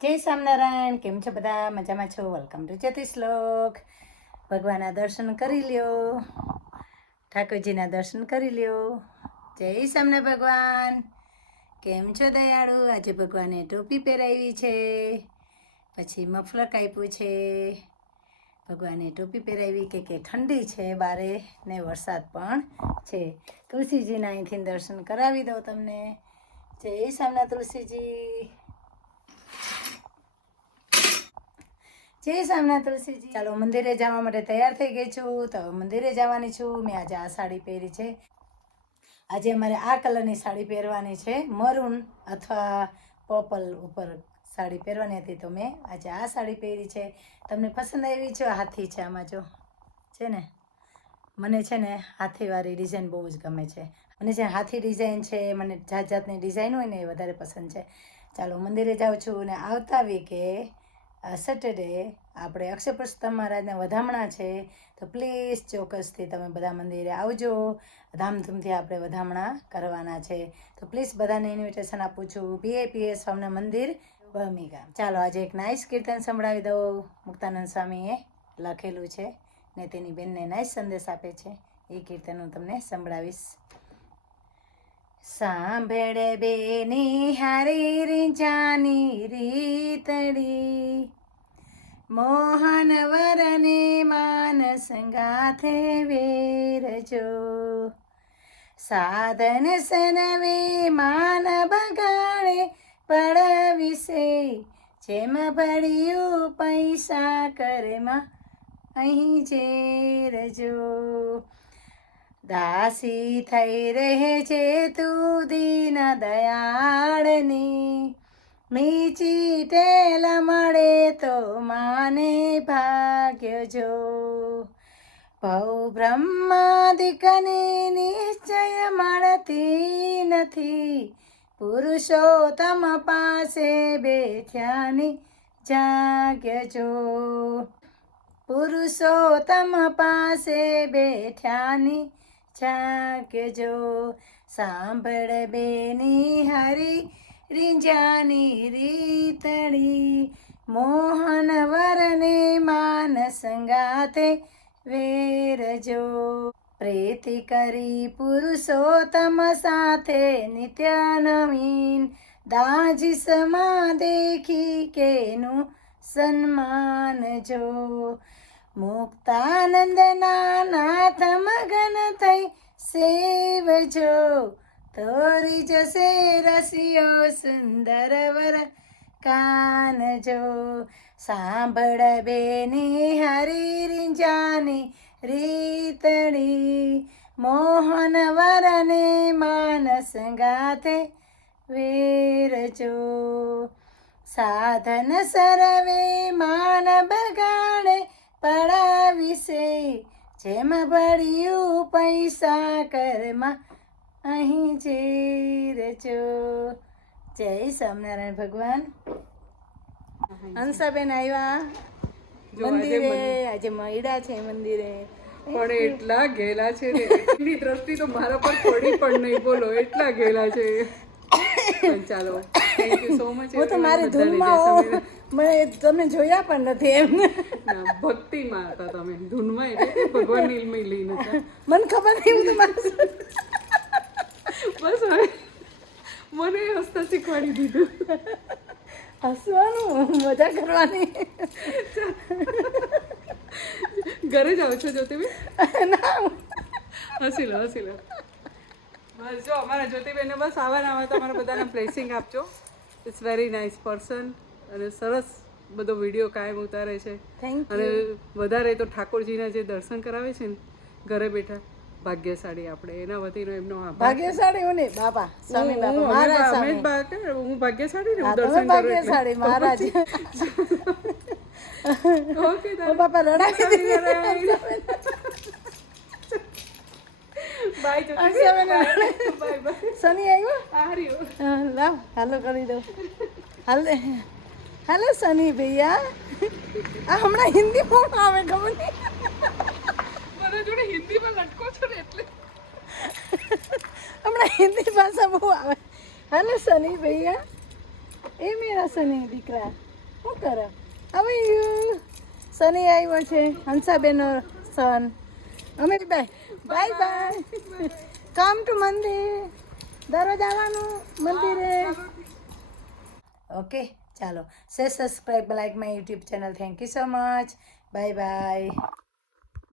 જય સ્વામિનારાયણ. કેમ છો બધા? મજામાં છો? વેલકમ ટુ જ્યોતિષ શ્લોક. ભગવાનના દર્શન કરી લ્યો, ઠાકોરજીના દર્શન કરી લ્યો. જય સ્વામિનારાયણ ભગવાન. કેમ છો દયાળુ? આજે ભગવાને ટોપી પહેરાવી છે, પછી મફલર કાપ્યું છે. ભગવાને ટોપી પહેરાવી કે ઠંડી છે બારે ને વરસાદ પણ છે. તુલસીજીના અહીંથી દર્શન કરાવી દઉં તમને. જય સ્વામિનારાયણ તુલસીજી. જય સ્વામિનારાયણ તુલસીજી. ચાલો મંદિરે જવા માટે તૈયાર થઈ ગઈ છું. તો મંદિરે જવાની છું. મેં આજે આ સાડી પહેરી છે. આજે અમારે આ કલરની સાડી પહેરવાની છે, મરૂન અથવા પર્પલ ઉપર સાડી પહેરવાની હતી, તો મેં આજે આ સાડી પહેરી છે. તમને પસંદ આવી છે? હાથી છે આમાં, જો છે ને, મને છે ને હાથીવાળી ડિઝાઇન બહુ જ ગમે છે. મને જે હાથી ડિઝાઇન છે, મને જાત જાતની ડિઝાઇન હોય ને એ વધારે પસંદ છે. ચાલો મંદિરે જાઉં છું. અને આવતા વીકે સેટરડે આપણે અક્ષય પુરુષોત્તમ મહારાજના વધામણા છે, તો પ્લીઝ ચોક્કસથી તમે બધા મંદિરે આવજો. ધામધૂમથી આપણે વધામણા કરવાના છે, તો પ્લીઝ બધાને ઇન્વિટેશન આપું છું. BAPS સ્વામિનારાયણ મંદિર, બર્મિંગહામ. ચાલો આજે એક નાઇસ કીર્તન સંભળાવી દઉં. મુક્તાનંદ સ્વામીએ લખેલું છે ને તેની બેનને નાઇસ સંદેશ આપે છે. એ કીર્તન હું તમને સંભળાવીશ. સાંભળ બેની હારી રીંજાની રીતડી, મોહન વરને માન સંગાથે વેરજો. સાધન સનવે માન બગાડે પડવિશે, જેમ ભળ્યું પૈસા કરમાં અહીં જેરજો. દાસી થઈ રહે છે તું દીન દયાળની, નીચી ટેલ મળે તો માને ભાગ્ય જો. ભવ બ્રહ્માદિકને નિશ્ચય મળતી નથી, પુરુષોત્તમ પાસે બેઠ્યાની જાગ્યજો. પુરુષોત્તમ પાસે બેઠ્યાની જાગ્યજો. સાંભળ બેની હરી રીંજાની રીતડી, મોહન વરને માન સંગાતે વેરજો. પ્રીતિ કરી પુરુષોત્તમ સાથે નિત્ય નવીન, દાજી સમા દેખી કેનું સન્માન જો. મુક્તાનંદના નાથ મગન થઈ સેવજો, તોરી જશે રસિયો સુંદર વર કાનજો. સાંભળ બેની હરી રીંજાની રીતડી, મોહન વરને માન સંગાથે વેરજો. સાધન સરવે માન બગાડે પડાવિશે, જેમ ભળ્યું પૈસા કરમાં અહીં જેરજો. જય સ્વામિનારાયણ ભગવાન. હંસાબેન આવ્યા મંદિરે. આજે મળ્યા છે મંદિરે, પણ એટલા ગેલા છે ને, એટલી દ્રષ્ટિ તો મારા પર પડી પણ નહીં, બોલો એટલા ગેલા છે. ચાલો, થેન્ક યુ સો મચ. હું તો મારી ધૂનમાં મેં તમને જોયા પણ નથી એમ. ભક્તિમાં હતા તમે, ધૂનમાં એટલે ભગવાનની લીન હતા. મને ખબર નહીં, હું તો બસ હવે મને હસતા શીખવાડી દીધું. હસવાનું, મજા કરવાની. ઘરે જાઓ છો જ્યોતિબેન? ના, હસી લો હસી લો. બસ જો અમારા જ્યોતિબેનને બસ આવવાના આવે તમારા બધાના બ્લેસિંગ આપજો. ઇટ્સ વેરી નાઇસ પર્સન અને સરસ બધો વિડીયો કાયમ ઉતારે છે. થેન્ક અને વધારે તો ઠાકોરજીના જે દર્શન કરાવે છે ને ઘરે બેઠા, ભાગ્યશાળી આપણે એના વતીનો એમનો આભાર. ભાગ્યશાળી હું નહીં બાપા, સ્વામી બાપા મહારાજ સ્વામી. હું ભાગ્યશાળી ને હું તમે દર્શન કરું ભાગ્યશાળી મહારાજ. ઓકે ઓ બાપા રડાવી દીધી. By bye by. સની આવ્યો? હાર્યો લાવ હાલો કરી દો. હાલે હાલો સની ભૈયા. આ હમણાં હિન્દી બહુ આવે, ખબર નહીં. મને જોડે હિન્દીમાં લટકો છો ને એટલે હમણાં હિન્દી ભાષા બહુ આવે. હાલો સની ભૈયા. એ મેરા સની દીકરા શું કરે હવે સની આવ્યો છે હંસાબેનનો સન અમે bye bye bye come to મંદિર દરરોજ આવવાનું મંદિરે ઓકે ચાલો subscribe like my YouTube channel thank you so much bye by